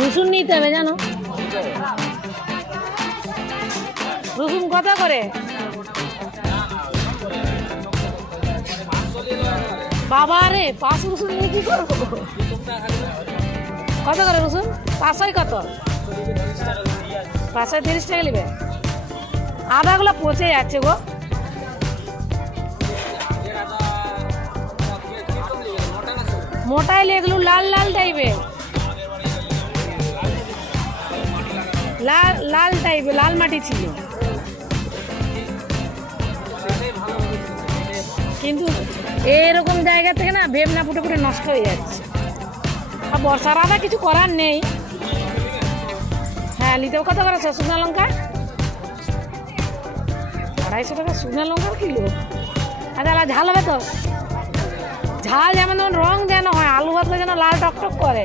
রসুন নিতে হবে জানো, রসুন কত করে? বাবা রে 5 রসুন নিয়ে কি করবো? কত করে রসুন? 500 কত? 530 টাকা নেবে। আদাগুলো পচে যাচ্ছে গো। মোটাইলে এগুলো লাল লাল টাইপের, লাল লাল টাইপের, লাল মাটি ছিল কিন্তু এরকম জায়গা থেকে না ভেবনা ফুটে ফুটে নষ্ট হয়ে যাচ্ছে। আর বর্ষার আদা কিছু করার নেই। হ্যাঁ নিতে কত করে শুকনো লঙ্কা? 250 টাকা শুকনো লঙ্কার কিলো। আচ্ছা ঝাল হবে তো? ঝাল যেমন রং যেন হয়, আলু ভাতলে যেন লাল টকটক করে।